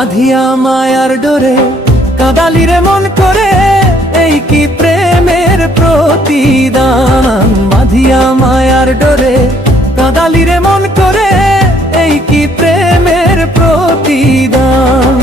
বাঁধিয়া মায়ার ডোরে কাঁদালি রে মন করে, এই কি প্রেমের প্রতিদান। বাঁধিয়া মায়ার ডোরে কাঁদালি রে মন করে, এই কি প্রেমের প্রতিদান।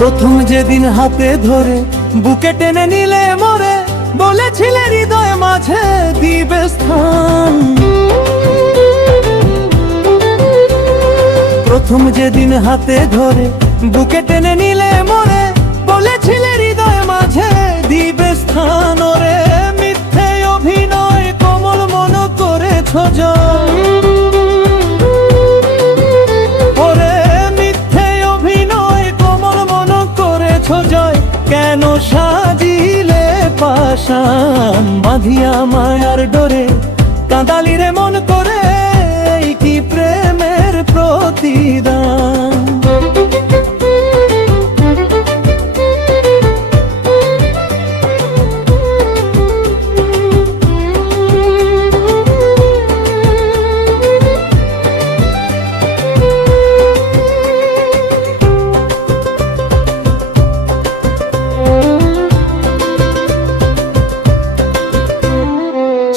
প্রথম যেদিন হাতে ধরে বুকে টেনে নিলে মোরে, বলেছিলে হৃদয় মাঝে দিবে স্থান। প্রথম যেদিন হাতে ধরে বুকে টেনে নিলে মোরে, বলেছিলে হৃদয় মাঝে দিবে স্থান। ওরে মিথ্যে অভিনয় কোমল মন করেছ জয়, জয় কেন সাজিলে পাশান। বাঁধিয়া মায়ার ডোরে কাঁদালি রে মন করে, এই কি প্রেমের প্রতিদান।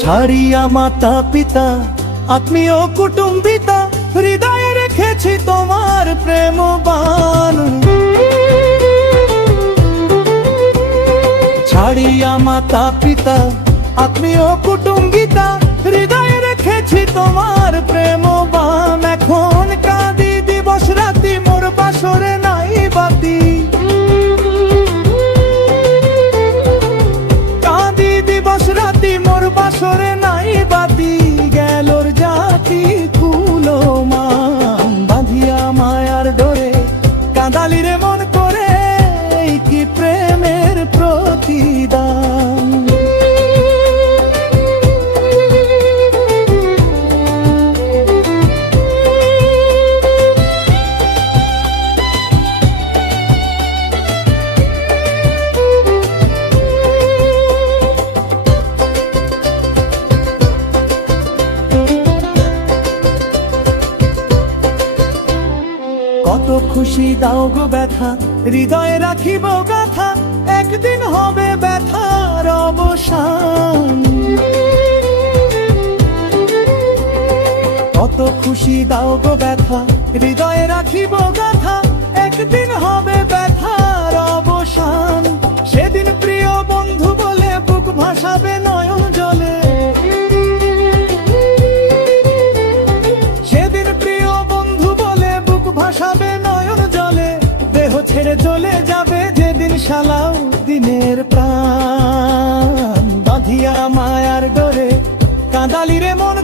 ছাড়িয়া মাতা পিতা আত্মীয় কুটুম্বিতা, হৃদয়ে রেখেছি তোমার প্রেম বান। ছাড়িয়া মাতা পিতা আত্মীয় কুটুম্বিতা, হৃদয়ে রেখেছি তোমার প্রেম বান। এখন কাঁদি দিবস রাতি মোর বাসরে নাই বাতি, কাঁদি দিবস রাতি মোর বাসরে নাই বাতি। গেলোর জাতি কুলো মান। বাঁধিয়া মায়ার ডোরে কাঁদালি রে মন করে, এই কি প্রেমের প্রতিদান। কত খুশি দাও গো ব্যথা, হৃদয়ে রাখিব গাথা, একদিন হবে ব্যথার অবসান। কত খুশি দাও গো ব্যথা, হৃদয়ে রাখিব গাথা, একদিন হবে ব্যথার অবসান। সেদিন প্রিয় বন্ধু বলে বুক ভাসাবে নয়ন জলে, সেদিন প্রিয় বন্ধু বলে বুক ভাসাবে নয়ন জলে। দেহ ছেড়ে চলে যাবে যেদিন সালাউদ্দিনের প্রাণ। বাঁধিয়া মায়ার ডোরে কাঁদালি রে মন